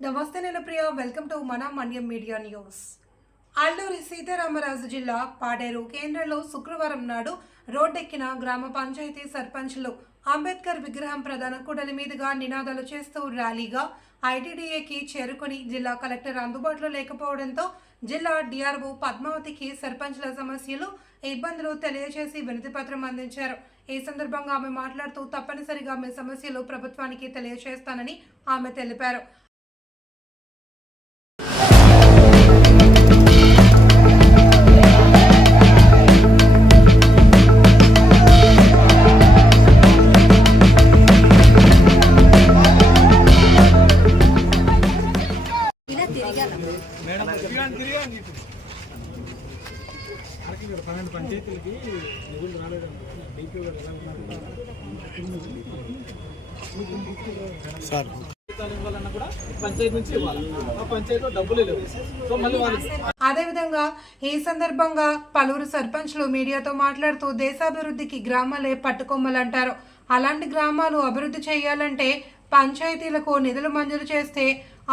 నమస్తే నేను ప్రియ welcome to మన మన్యం మీడియా న్యూస్. అల్లూరి సీతారామరాజు జిల్లా పాడేరు కేంద్రంలో శుక్రవారం నాడు రోడ్డెక్కిన గ్రామ పంచాయతీ సర్పంచ్లు అంబేద్కర్ విగ్రహం ప్రధాన కూడలి మీదుగా నినాదాలు చేస్తూ ర్యాలీగా ఐటీడీఏకి చేరుకుని జిల్లా కలెక్టర్ అందుబాటులో లేకపోవడంతో జిల్లా డిఆర్ఓ పద్మావతికి సర్పంచ్ల సమస్యలు ఇబ్బందులు తెలియజేసి వినతిపత్రం అందించారు. ఈ సందర్భంగా ఆమె మాట్లాడుతూ తప్పనిసరిగా మీ సమస్యలు ప్రభుత్వానికి తెలియజేస్తానని ఆమె తెలిపారు. పంచాయతీలకి నిధులు రాలేదన్న డీపీ గారు ఎలా ఉన్నారు కూడా పంచాయతీ నుంచి ఇవ్వాలి, ఆ పంచాయతీలో డబ్బులే లేవు. సో మళ్ళీ అదేవిధంగా ఈ సందర్భంగా పలువురు సర్పంచ్లు మీడియాతో మాట్లాడుతూ దేశాభివృద్ధికి గ్రామాలే పట్టుకొమ్మలంటారు. అలాంటి గ్రామాలు అభివృద్ధి చేయాలంటే పంచాయతీలకు నిధులు మంజూరు చేస్తే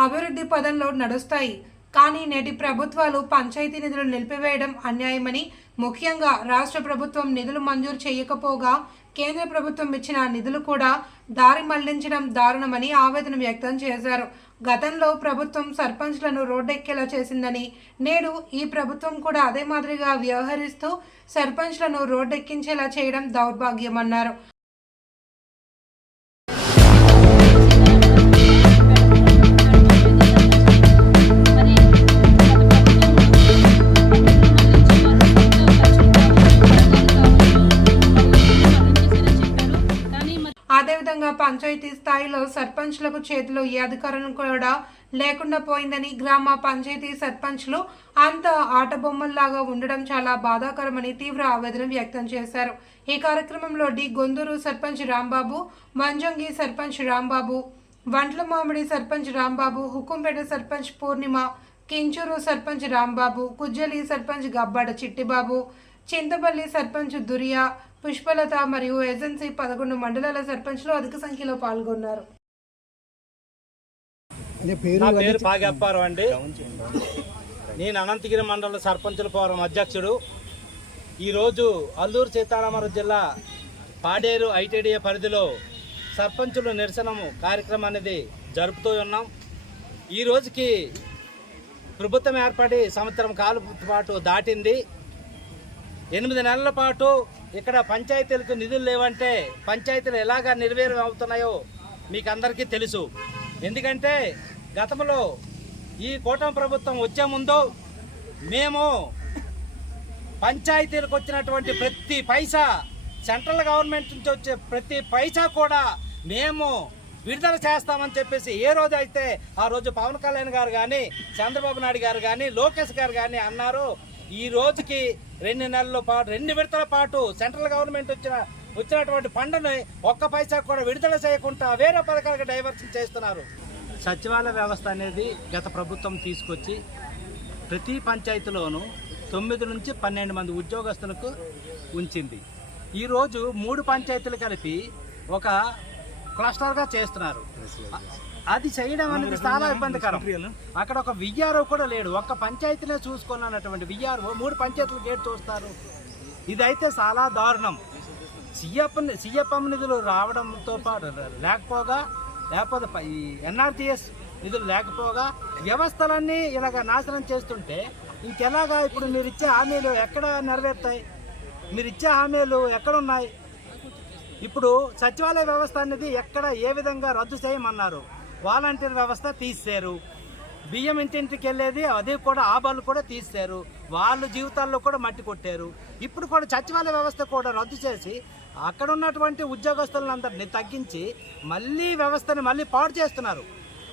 అభివృద్ధి పదంలో నడుస్తాయి. కానీ నేటి ప్రభుత్వాలు పంచాయతీ నిధులు నిలిపివేయడం అన్యాయమని, ముఖ్యంగా రాష్ట్ర ప్రభుత్వం నిధులు మంజూరు చేయకపోగా కేంద్ర ప్రభుత్వం ఇచ్చిన నిధులు కూడా దారి మళ్లించడం దారుణమని ఆవేదన వ్యక్తం చేశారు. గతంలో ప్రభుత్వం సర్పంచ్లను రోడ్డెక్కేలా చేసిందని, నేడు ఈ ప్రభుత్వం కూడా అదే మాదిరిగా వ్యవహరిస్తూ సర్పంచ్లను రోడ్డెక్కించేలా చేయడం దౌర్భాగ్యమన్నారు. అదేవిధంగా పంచాయతీ స్థాయిలో సర్పంచ్లకు చేతిలో ఏ అధికారం కూడా లేకుండా పోయిందని, గ్రామ పంచాయతీ సర్పంచ్లు అంత ఆటబొమ్మల్లాగా ఉండడం చాలా బాధాకరమని తీవ్ర ఆవేదన వ్యక్తం చేశారు. ఈ కార్యక్రమంలో గొందూరు సర్పంచ్ రాంబాబు, మంజంగి సర్పంచ్ రాంబాబు, వంట్ల మామిడి సర్పంచ్ రాంబాబు, హుకుంపేట సర్పంచ్ పూర్ణిమ, కించూరు సర్పంచ్ రాంబాబు, కుజ్జలి సర్పంచ్ గబ్బాడ చిట్టిబాబు, చింతపల్లి సర్పంచ్ దురియా, పుష్పలత మరియు ఏజెన్సీ 11 మండలాల సర్పంచ్లు అధిక సంఖ్యలో పాల్గొన్నారు. నా పేరు పాగప్పారావు అండి. నేను అనంతగిరి మండల సర్పంచుల ఫోరం అధ్యక్షుడు. ఈరోజు అల్లూరు సీతారామరాజు జిల్లా పాడేరు ఐటీడీఏ పరిధిలో సర్పంచుల నిరసన కార్యక్రమం అనేది జరుపుతూ ఉన్నాం. ఈ రోజుకి ప్రభుత్వం ఏర్పడి సంవత్సరం కాలం పాటు దాటింది. 8 నెలల పాటు ఇక్కడ పంచాయతీలకు నిధులు లేవంటే పంచాయతీలు ఎలాగా నిర్వీర్యం అవుతున్నాయో మీకు అందరికీ తెలుసు. ఎందుకంటే గతంలో ఈ కూటమి ప్రభుత్వం వచ్చే ముందు మేము పంచాయతీలకు వచ్చినటువంటి ప్రతి పైసా, సెంట్రల్ గవర్నమెంట్ నుంచి వచ్చే ప్రతి పైసా కూడా మేము విడుదల చేస్తామని చెప్పేసి ఏ రోజు అయితే ఆ రోజు పవన్ కళ్యాణ్ గారు కానీ, చంద్రబాబు నాయుడు గారు కానీ, లోకేష్ గారు కానీ అన్నారు. ఈ రోజుకి 2 నెలల పాటు 2 విడతల పాటు సెంట్రల్ గవర్నమెంట్ వచ్చినటువంటి ఫండ్ని ఒక్క పైసా కూడా విడుదల చేయకుండా వేరే పథకాలకు డైవర్షన్ చేస్తున్నారు. సచివాలయ వ్యవస్థ అనేది గత ప్రభుత్వం తీసుకొచ్చి ప్రతి పంచాయతీలోనూ 9 నుంచి 12 మంది ఉద్యోగస్తులకు ఉంచింది. ఈరోజు 3 పంచాయతీలు కలిపి ఒక క్లస్టర్గా చేస్తున్నారు. అది చేయడం అనేది చాలా ఇబ్బందికరం. అక్కడ ఒక విఆర్ఓ కూడా లేడు. ఒక్క పంచాయతీనే చూసుకున్నటువంటి విఆర్ఓ 3 పంచాయతీలు గేట్ చూస్తారు. ఇదైతే చాలా దారుణం. సిఎఫ్ఎం నిధులు రావడంతో పాటు లేకపోతే ఈ ఎన్ఆర్టీఎస్ నిధులు లేకపోగా వ్యవస్థలన్నీ ఇలాగ నాశనం చేస్తుంటే ఇంకెలాగా ఇప్పుడు మీరు ఇచ్చే హామీలు ఎక్కడ నెరవేరుతాయి? మీరు ఇచ్చే హామీలు ఎక్కడున్నాయి? ఇప్పుడు సచివాలయ వ్యవస్థ అనేది ఎక్కడ ఏ విధంగా రద్దు చేయమన్నారు. వాలంటీర్ వ్యవస్థ తీశారు. బియ్యం ఇంటింటికి వెళ్ళేది అది కూడా ఆ బళ్ళు కూడా తీశారు. వాళ్ళ జీవితాల్లో కూడా మట్టి కొట్టారు. ఇప్పుడు కూడా సచివాలయ వ్యవస్థ కూడా రద్దు చేసి అక్కడ ఉన్నటువంటి ఉద్యోగస్తులందరినీ తగ్గించి మళ్ళీ వ్యవస్థని మళ్ళీ పాడు చేస్తున్నారు.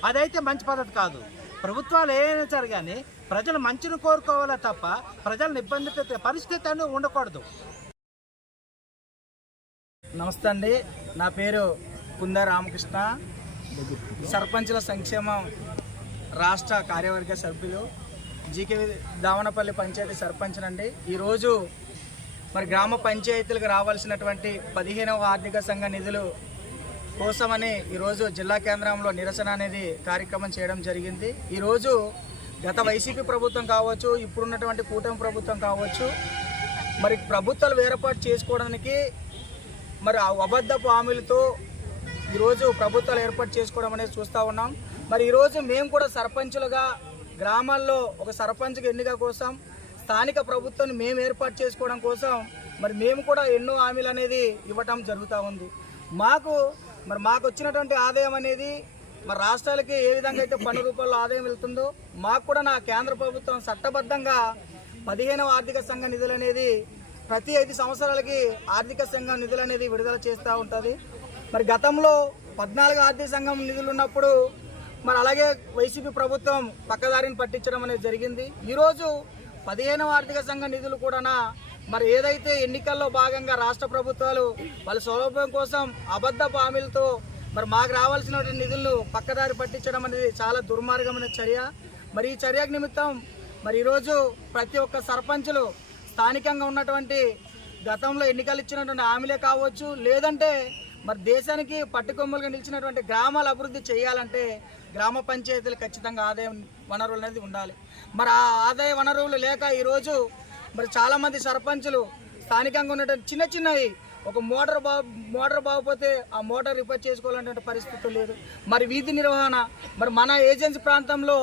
అదైతే మంచి పద్ధతి కాదు. ప్రభుత్వాలు ఏమైనా సరే కానీ ప్రజలు మంచిని కోరుకోవాలే తప్ప ప్రజలను ఇబ్బంది పెట్టే పరిస్థితి అనేది ఉండకూడదు. నమస్తే అండి, నా పేరు కుందా రామకృష్ణ, సర్పంచుల సంక్షేమం రాష్ట్ర కార్యవర్గ సభ్యులు, జీకే దావనపల్లి పంచాయతీ సర్పంచ్ అండి. ఈరోజు మరి గ్రామ పంచాయతీలకు రావాల్సినటువంటి 15వ ఆర్థిక సంఘ నిధులు కోసమని ఈరోజు జిల్లా కేంద్రంలో నిరసన అనేది కార్యక్రమం చేయడం జరిగింది. ఈరోజు గత వైసీపీ ప్రభుత్వం కావచ్చు, ఇప్పుడున్నటువంటి కూటమి ప్రభుత్వం కావచ్చు, మరి ప్రభుత్వాలు ఏర్పాటు చేసుకోవడానికి మరి అబద్ధపు హామీలతో ఈరోజు ప్రభుత్వాలు ఏర్పాటు చేసుకోవడం అనేది చూస్తూ ఉన్నాం. మరి ఈరోజు మేము కూడా సర్పంచులుగా గ్రామాల్లో ఒక సర్పంచ్కి ఎన్నిక కోసం స్థానిక ప్రభుత్వాన్ని మేము ఏర్పాటు చేసుకోవడం కోసం మరి మేము కూడా ఎన్నో హామీలు అనేది ఇవ్వటం జరుగుతూ ఉంది. మాకు వచ్చినటువంటి ఆదాయం అనేది మరి రాష్ట్రాలకి ఏ విధంగా అయితే పన్ను రూపాయల్లో ఆదాయం వెళ్తుందో మాకు కూడా నా కేంద్ర ప్రభుత్వం చట్టబద్ధంగా 15వ ఆర్థిక సంఘ నిధులు అనేది ప్రతి 5 సంవత్సరాలకి ఆర్థిక సంఘం నిధులు అనేది విడుదల చేస్తూ ఉంటుంది. మరి గతంలో 14 ఆర్థిక సంఘం నిధులు ఉన్నప్పుడు మరి అలాగే వైసీపీ ప్రభుత్వం పక్కదారిని పట్టించడం అనేది జరిగింది. ఈరోజు 15వ ఆర్థిక సంఘ నిధులు కూడా మరి ఏదైతే ఎన్నికల్లో భాగంగా రాష్ట్ర ప్రభుత్వాలు వాళ్ళ సౌలభ్యం కోసం అబద్ధపు హామీలతో మరి మాకు రావాల్సినటువంటి నిధులను పక్కదారి పట్టించడం అనేది చాలా దుర్మార్గమైన చర్య. మరి ఈ చర్యకు నిమిత్తం మరి ఈరోజు ప్రతి ఒక్క సర్పంచులు స్థానికంగా ఉన్నటువంటి గతంలో ఎన్నికలు ఇచ్చినటువంటి హామీలే కావచ్చు, లేదంటే మరి దేశానికి పట్టుకొమ్మలుగా నిలిచినటువంటి గ్రామాల అభివృద్ధి చేయాలంటే గ్రామ పంచాయతీలు ఖచ్చితంగా ఆదాయం వనరులు అనేది ఉండాలి. మరి ఆ ఆదాయ వనరులు లేక ఈరోజు మరి చాలామంది సర్పంచులు స్థానికంగా ఉన్నటువంటి చిన్నవి ఒక మోటార్ బాగపోతే ఆ మోటార్ రిపేర్ చేసుకోవాలనే పరిస్థితి లేదు. మరి వీధి నిర్వహణ మరి మన ఏజెన్సీ ప్రాంతంలో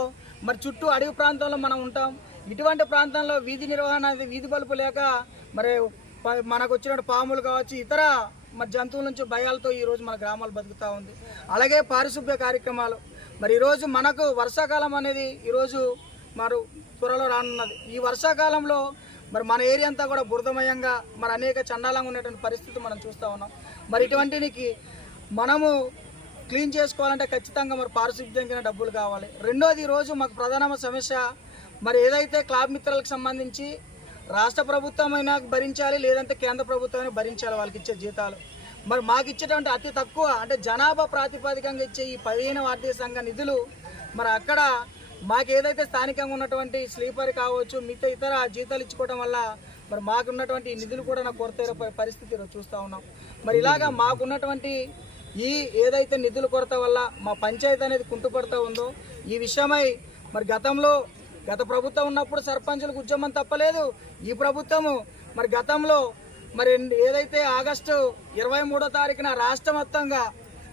మరి చుట్టూ అడవి ప్రాంతంలో మనం ఉంటాం. ఇటువంటి ప్రాంతంలో వీధి నిర్వహణ వీధి బల్బు లేక మరి మనకు వచ్చిన పాములు కావచ్చు, ఇతర మరి జంతువుల నుంచి భయాలతో ఈరోజు మన గ్రామాలు బతుకుతూ ఉంది. అలాగే పారిశుభ్య కార్యక్రమాలు మరి ఈరోజు మనకు వర్షాకాలం అనేది ఈరోజు మరి త్వరలో రానున్నది. ఈ వర్షాకాలంలో మరి మన ఏరియా అంతా కూడా బురదమయంగా మరి అనేక చండాలంగా ఉండేటువంటి పరిస్థితి మనం చూస్తూ ఉన్నాం. మరి ఇటువంటికి మనము క్లీన్ చేసుకోవాలంటే ఖచ్చితంగా మరి పారిశుద్ధ్యంగా డబ్బులు కావాలి. రెండోది ఈరోజు మాకు ప్రధానమైన సమస్య మరి ఏదైతే క్లాబ్ మిత్రులకు సంబంధించి రాష్ట్ర ప్రభుత్వం అయినా భరించాలి, లేదంటే కేంద్ర ప్రభుత్వమైనా భరించాలి వాళ్ళకి ఇచ్చే జీతాలు. మరి మాకు ఇచ్చేటువంటి అతి తక్కువ అంటే జనాభా ప్రాతిపదికంగా ఇచ్చే ఈ 15వ ఆర్థిక సంఘ నిధులు మరి అక్కడ మాకు ఏదైతే స్థానికంగా ఉన్నటువంటి స్లీపర్ కావచ్చు, మిగతా ఇతర జీతాలు ఇచ్చుకోవడం వల్ల మరి మాకున్నటువంటి నిధులు కూడా నాకు కొరత పరిస్థితి చూస్తూ ఉన్నాం. మరి ఇలాగా మాకున్నటువంటి ఈ ఏదైతే నిధుల కొరత వల్ల మా పంచాయతీ అనేది కుంటుపడుతూ ఉందో ఈ విషయమై మరి గత ప్రభుత్వం ఉన్నప్పుడు సర్పంచులకు ఉద్యమం తప్పలేదు. ఈ ప్రభుత్వము మరి గతంలో మరి ఏదైతే ఆగస్టు 23వ తారీఖున రాష్ట్ర మొత్తంగా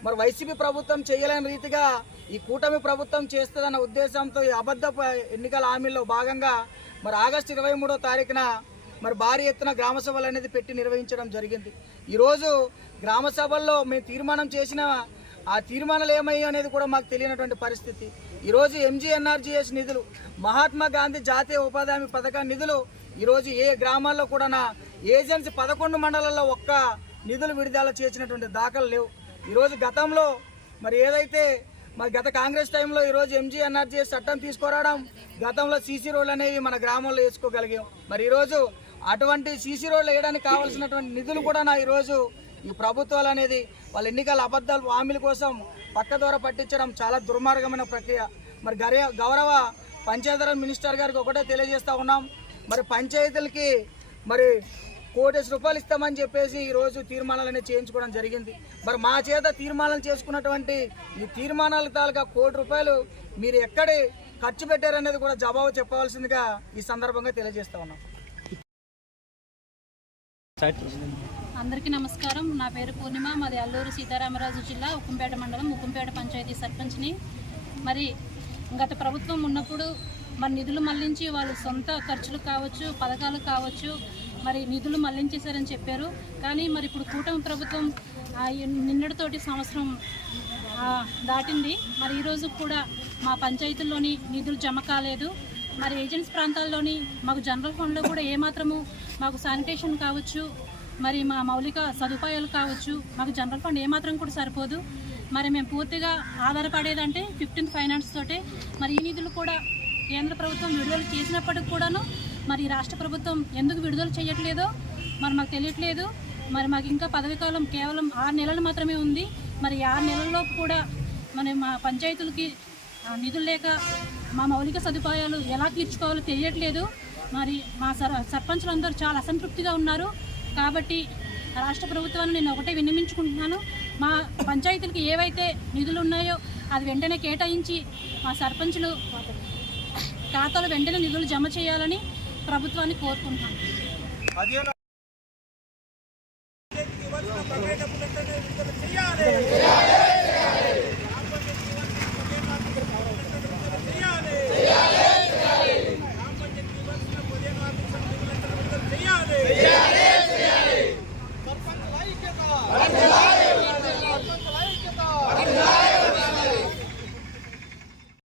మరి వైసీపీ ప్రభుత్వం చేయలేని రీతిగా ఈ కూటమి ప్రభుత్వం చేస్తుందన్న ఉద్దేశంతో ఈ అబద్ధపు ఎన్నికల హామీల్లో భాగంగా మరి ఆగస్టు 23వ తారీఖున మరి భారీ ఎత్తున గ్రామ సభలు అనేది పెట్టి నిర్వహించడం జరిగింది. ఈరోజు గ్రామ సభల్లో మేము తీర్మానం చేసిన ఆ తీర్మానాలు ఏమయ్యాయి అనేది కూడా మాకు తెలియనటువంటి పరిస్థితి. ఈరోజు MGNRGS నిధులు, మహాత్మా గాంధీ జాతీయ ఉపాధి హామీ పథకం నిధులు ఈరోజు ఏ గ్రామాల్లో కూడా ఏజెన్సీ 11 మండలాల్లో ఒక్క నిధులు విడుదల చేసినటువంటి దాఖలు లేవు. ఈరోజు గతంలో మరి ఏదైతే మరి గత కాంగ్రెస్ టైంలో ఈరోజు MGNRGS చట్టం తీసుకురావడం, గతంలో సీసీ రోడ్లు అనేవి మన గ్రామంలో వేసుకోగలిగాం. మరి ఈరోజు అటువంటి సీసీ రోడ్లు వేయడానికి కావాల్సినటువంటి నిధులు కూడా ఈరోజు ఈ ప్రభుత్వాలు అనేది వాళ్ళ ఎన్నికల అబద్ధాలు హామీల కోసం పక్క ద్వారా పట్టించడం చాలా దుర్మార్గమైన ప్రక్రియ. మరి గౌరవ పంచాయతీరాజ్ మినిస్టర్ గారికి ఒకటే తెలియజేస్తూ ఉన్నాం, మరి పంచాయతీలకి మరి 1 కోటి రూపాయలు ఇస్తామని చెప్పేసి ఈరోజు తీర్మానాలు అనేది చేయించుకోవడం జరిగింది. మరి మా చేత తీర్మానాలు చేసుకున్నటువంటి ఈ తీర్మానాల తాలూకా 1 కోటి రూపాయలు మీరు ఎక్కడ ఖర్చు పెట్టారనేది కూడా జవాబు చెప్పవలసిందిగా ఈ సందర్భంగా తెలియజేస్తా ఉన్నాం. అందరికీ నమస్కారం. నా పేరు పూర్ణిమ. మాది అల్లూరు సీతారామరాజు జిల్లా ఉక్కుంపేట మండలం ఉక్కుంపేట పంచాయతీ సర్పంచ్ని. మరి గత ప్రభుత్వం ఉన్నప్పుడు మరి నిధులు మళ్లించి వాళ్ళు సొంత ఖర్చులు కావచ్చు, పథకాలు కావచ్చు, మరి నిధులు మళ్లించేశారని చెప్పారు. కానీ మరి ఇప్పుడు కూటమి ప్రభుత్వం నిన్నటితోటి సంవత్సరం దాటింది. మరి ఈరోజు కూడా మా పంచాయతీల్లోని నిధులు జమ కాలేదు. మరి ఏజెన్సీ ప్రాంతాల్లోని మాకు జనరల్ ఫండ్లో కూడా ఏమాత్రము మాకు శానిటేషన్ కావచ్చు, మరి మా మౌలిక సదుపాయాలు కావచ్చు, మాకు జనరల్ ఫండ్ ఏమాత్రం కూడా సరిపోదు. మరి మేము పూర్తిగా ఆధారపడేదంటే 15th ఫైనాన్స్ తోటే. మరి ఈ నిధులు కూడా కేంద్ర ప్రభుత్వం విడుదల చేసినప్పటికి కూడాను మరి రాష్ట్ర ప్రభుత్వం ఎందుకు విడుదల చేయట్లేదో మరి మాకు తెలియట్లేదు. మరి మాకు ఇంకా పదవీ కాలం కేవలం 6 నెలలు మాత్రమే ఉంది. మరి 6 నెలల్లో కూడా మా పంచాయతీలకి నిధులు లేక మా మౌలిక సదుపాయాలు ఎలా తీర్చుకోవాలో తెలియట్లేదు. మరి మా సర్పంచులందరూ చాలా అసంతృప్తిగా ఉన్నారు. కాబట్టి రాష్ట్ర ప్రభుత్వాన్ని నేను ఒకటే విన్నవించుకుంటున్నాను. మా పంచాయతీలకు ఏవైతే నిధులు ఉన్నాయో అది వెంటనే కేటాయించి మా సర్పంచులు ఖాతాలో వెంటనే నిధులు జమ చేయాలని ప్రభుత్వాన్ని కోరుకుంటున్నాను. చేయాలి.